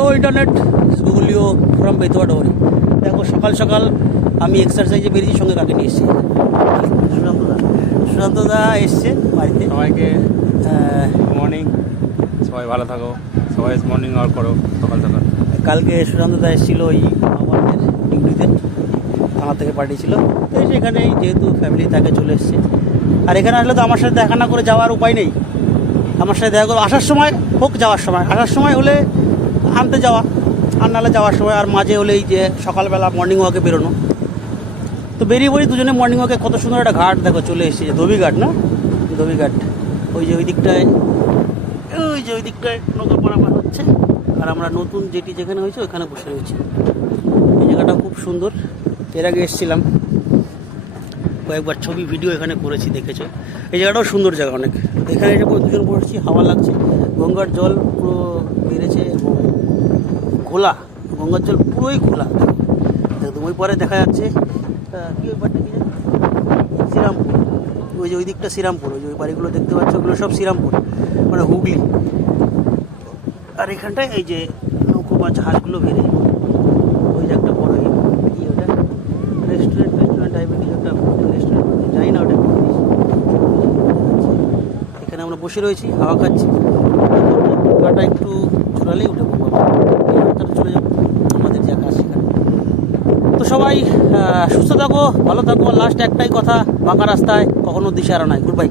Slow internet গুগলিও from Betua ডোরি। দেখো সকাল সকাল আমি এক্সারসাইজে বেরিয়েছি, সঙ্গে কাকে নিয়ে এসেছি? সুশান্তদা এসছে বাড়িতে। সবাইকে মর্নিং, সবাই ভালো থাকো, সবাই মর্নিং ওয়াক করো সকাল সকাল। কালকে সুশান্তদা এসেছিলো ওই আমাদের ডিউটিতে, আমার থেকে পাঠিয়েছিল। তো সেখানেই যেহেতু ফ্যামিলি তাকে চলে এসছে, আর এখানে আসলে তো আমার সাথে দেখা না করে যাওয়ার উপায় নেই। আমার সাথে দেখা করো আসার সময় হোক, যাওয়ার সময়। আসার সময় হলে আনতে যাওয়া, আর নাহলে যাওয়ার সময়, আর মাঝে হলে এই যে সকালবেলা মর্নিং ওয়াকে বেরোনো। তো বেরিয়ে পড়ি দুজনে মর্নিং ওয়াকে। কত সুন্দর একটা ঘাট দেখো চলে এসেছে, ধোবিঘাট না? ধোবিঘাট। ওই যে ওই দিকটায়, ওই দিকটায় নৌকা পারাপার হচ্ছে, আর আমরা নতুন যেটি যেখানে হয়েছে ওইখানে বসে রয়েছি। এই জায়গাটা খুব সুন্দর। এর আগে এসেছিলাম, কয়েকবার ছবি ভিডিও এখানে করেছি, দেখেছো। এই জায়গাটাও সুন্দর জায়গা অনেক। এখানে এসে দুজন বসেছি, হাওয়া লাগছে। গঙ্গার জল পুরো বেড়েছে এবং ঘোলা, গঙ্গার জল পুরোই ঘোলা একদম। ওই পরে দেখা যাচ্ছে কি ওই পারটা কি শ্রীরামপুর। ওই যে ওই দিকটা শ্রীরামপুর, ওই যে ওই বাড়িগুলো দেখতে পাচ্ছ ওগুলো সব শ্রীরামপুর, মানে হুগলি। আর এখানটায় এই যে নৌকো বা জাহাজগুলো বেড়ে, ওই যে একটা বড় কি ওটা রেস্টুরেন্ট টাইপের কিছু একটা রেস্টুরেন্ট, জানি না ওটা। এখানে আমরা বসে রয়েছি, হাওয়া খাচ্ছি। নৌকাটা একটু চড়ালেই উঠে পড়বো, চলে যাবো আমাদের যে আকাশ সেখানে। তো সবাই সুস্থ থাকো, ভালো থাকো। লাস্ট একটাই কথা, বাঁকা রাস্তায় কখনো দিশাহারা নাই। Good bye.